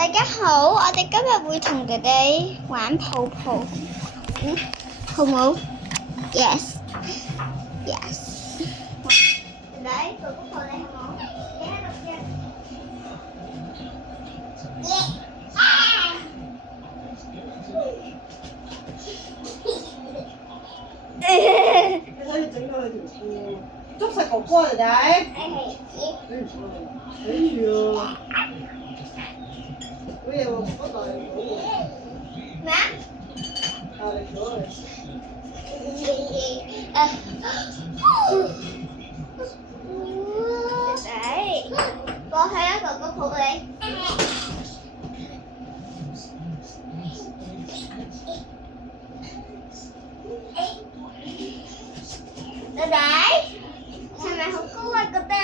大家好，我哋今日會同弟弟玩泡泡，好唔好 ？Yes， 弟弟做個泡你好冇？你喺度嘅。你可以整到佢條褲，捉實哥哥弟弟。睇住啊！好嘢喎，哥哥大力咗喎。咩啊？大力咗佢。弟弟，過去啦，哥哥抱你。弟弟，係咪好高啊？覺得？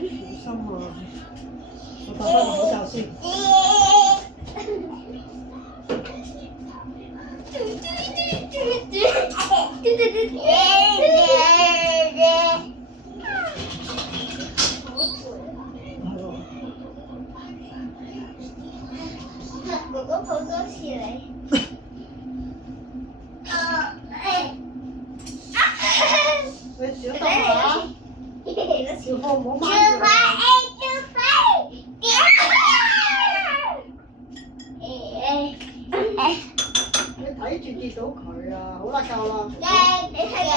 小心啊！我戴翻個口罩先。哥哥抱多次你。你小心啊！小貨唔好掹住。你睇住跌到佢啊！好啦，夠啦。你睇啊！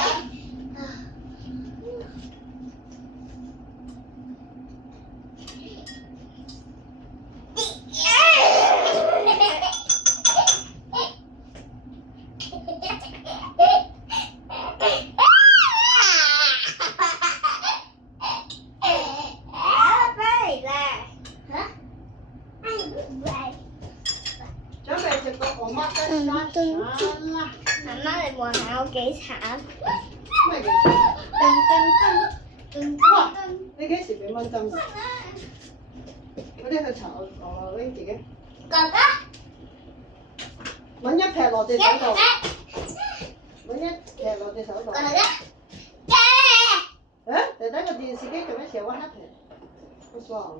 準備食個我媽嘅沙茶啦。媽媽，你望下我幾慘。咩嚟？哇！你幾時俾蚊針？嗰啲去查我拎自己。哥哥，揾一撇落隻手度。揾一撇落隻手度。哥哥，弟弟個電視機做咩事？What happened？What's wrong？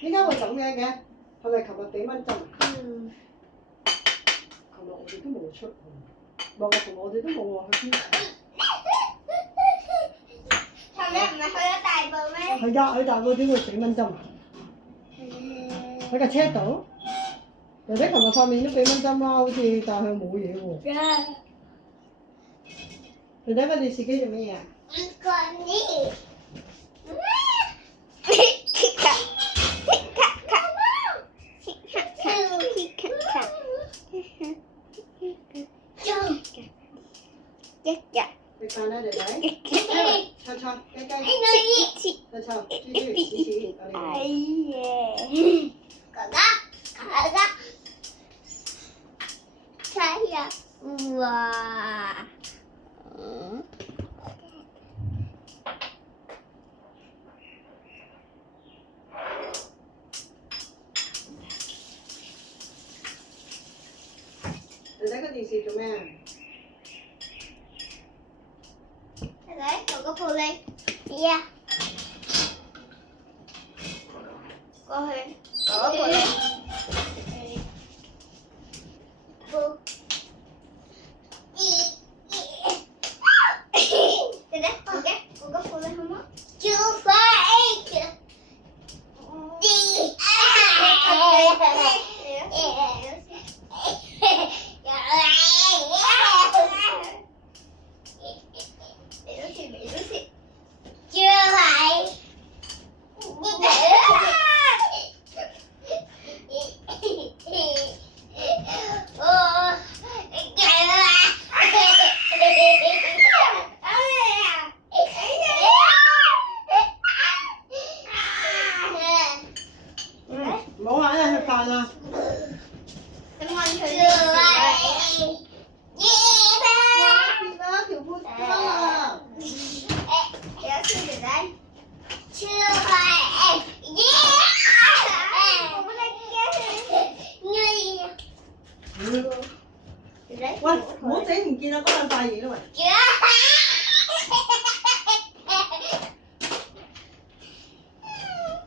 點解會咁樣嘅？係咪琴日俾蚊針？琴日我哋都冇出去。冇啊！琴日我哋都冇話去邊。尋日唔係去咗大埔咩？係啊，去大埔點會俾蚊針啊？喺架車度？弟弟琴日塊面都俾蚊針啦，好似但係冇嘢喎。弟弟個電視機做乜嘢啊？你瞓啦，弟弟。臭臭，雞雞。臭臭，豬豬，屎屎，哎呀！哥哥，猜呀！哇！弟弟個電視做咩啊？弟弟，哥哥抱你。呀！過去，哥哥抱你。抱。弟弟，好嘅，哥哥抱你好嗎？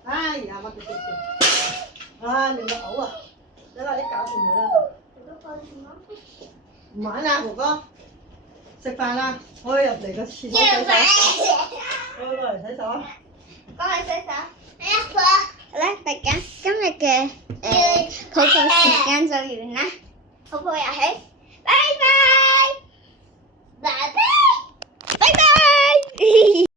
哎呀，乜都啊，你咪嘔啊！得啦，你搞掂佢啦。唔玩啦，哥哥，食飯啦，可以入嚟個廁所洗手。可以過嚟洗手啊！好啦，大家今日嘅抱抱時間就完啦，抱抱遊戲。